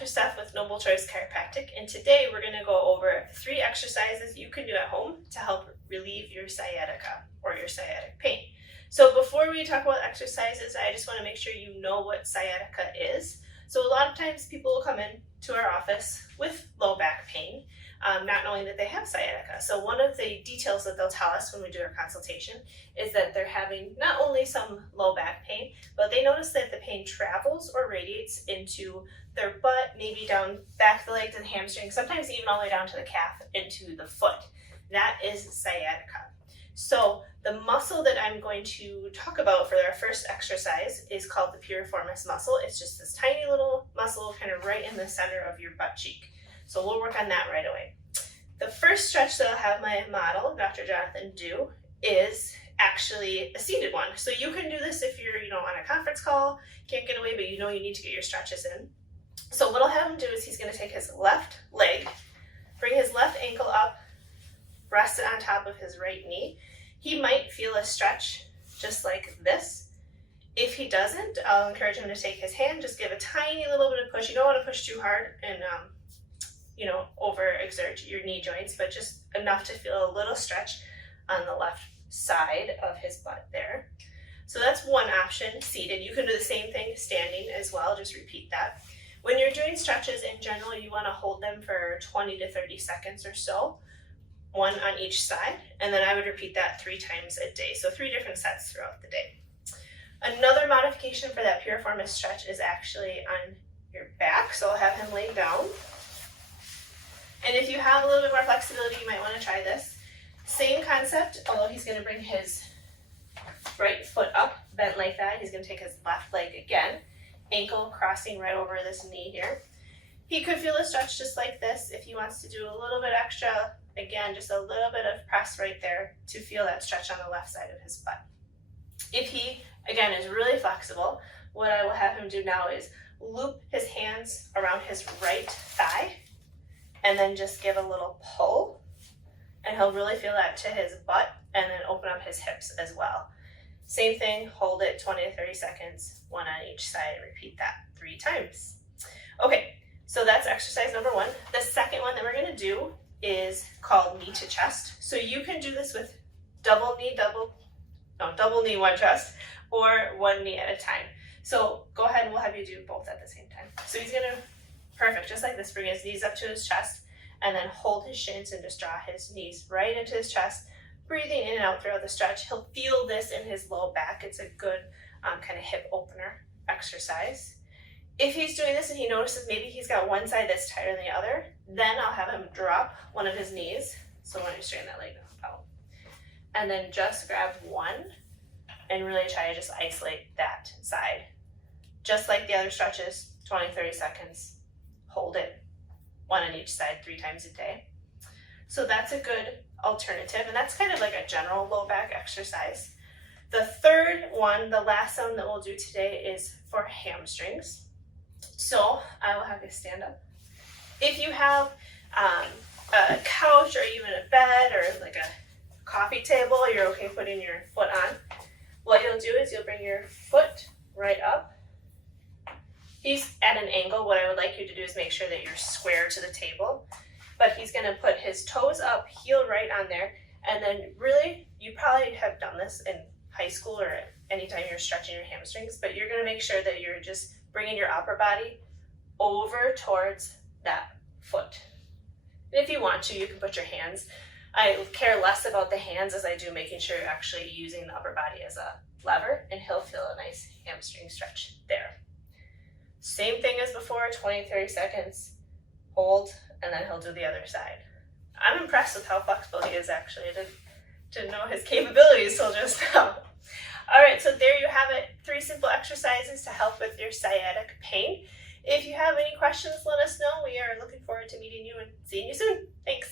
Dr. Steph with Noble Choice Chiropractic, and today we're going to go over 3 exercises you can do at home to help relieve your sciatica or your sciatic pain. So before we talk about exercises, I just want to make sure you know what sciatica is. So a lot of times people will come in to our office with low back pain, not knowing that they have sciatica. So one of the details that they'll tell us when we do our consultation is that they're having not only some low back pain, but they notice that the pain travels or radiates into their butt, maybe down back of the leg to the hamstring, sometimes even all the way down to the calf into the foot. That is sciatica. So the muscle that I'm going to talk about for our first exercise is called the Piriformis muscle. It's just this tiny little muscle kind of right in the center of your butt cheek. So we'll work on that right away. The first stretch that I'll have my model, Dr. Jonathan, do is actually a seated one. So you can do this if you're on a conference call, can't get away, but you need to get your stretches in. So what I'll have him do is he's going to take his left leg, bring his left ankle up, rest it on top of his right knee. He might feel a stretch just like this. If he doesn't, I'll encourage him to take his hand, just give a tiny little bit of push. You don't want to push too hard and overexert your knee joints, but just enough to feel a little stretch on the left side of his butt there. So that's one option, seated. You can do the same thing standing as well, just repeat that. When you're doing stretches in general, you want to hold them for 20 to 30 seconds or so, one on each side, and then I would repeat that 3 times a day, so 3 different sets throughout the day. Another modification for that Piriformis stretch is actually on your back, so I'll have him lay down. And if you have a little bit more flexibility, you might want to try this. Same concept, although he's going to bring his right foot up, bent like that. He's going to take his left leg again, ankle crossing right over this knee here. He could feel a stretch just like this. If he wants to do a little bit extra, again, just a little bit of press right there to feel that stretch on the left side of his butt. If he, again, is really flexible, what I will have him do now is loop his hands around his right thigh and then just give a little pull, and he'll really feel that to his butt, and then open up his hips as well. Same thing, hold it 20 to 30 seconds, one on each side, and repeat that 3 times. Okay, so that's exercise number 1. The second one that we're going to do is called knee to chest. So you can do this with double knee, one chest, or one knee at a time. So go ahead and we'll have you do both at the same time. So he's going to, perfect, just like this, bring his knees up to his chest, and then hold his shins and just draw his knees right into his chest, breathing in and out throughout the stretch. He'll feel this in his low back. It's a good kind of hip opener exercise. If he's doing this and he notices maybe he's got one side that's tighter than the other, then I'll have him drop one of his knees. So when you straighten that leg out, and then just grab one and really try to just isolate that side. Just like the other stretches, 20, 30 seconds, hold it, one on each side 3 times a day. So that's a good alternative, and that's kind of like a general low back exercise. The third one, the last one that we'll do today, is for hamstrings. So I will have you stand up. If you have a couch or even a bed or like a coffee table, you're okay putting your foot on. What you'll do is you'll bring your foot right up. He's at an angle. What I would like you to do is make sure that you're square to the table, but he's going to put his toes up, heel right on there, and then really, you probably have done this in high school or anytime you're stretching your hamstrings, but you're going to make sure that you're just bringing your upper body over towards that foot. And if you want to, you can put your hands. I care less about the hands as I do making sure you're actually using the upper body as a lever, and he'll feel a nice hamstring stretch there. Same thing as before, 20, 30 seconds, hold, and then he'll do the other side. I'm impressed with how flexible he is actually. I didn't know his capabilities till just now. All right, so there you have it, 3 simple exercises to help with your sciatic pain. If you have any questions, let us know. We are looking forward to meeting you and seeing you soon. Thanks.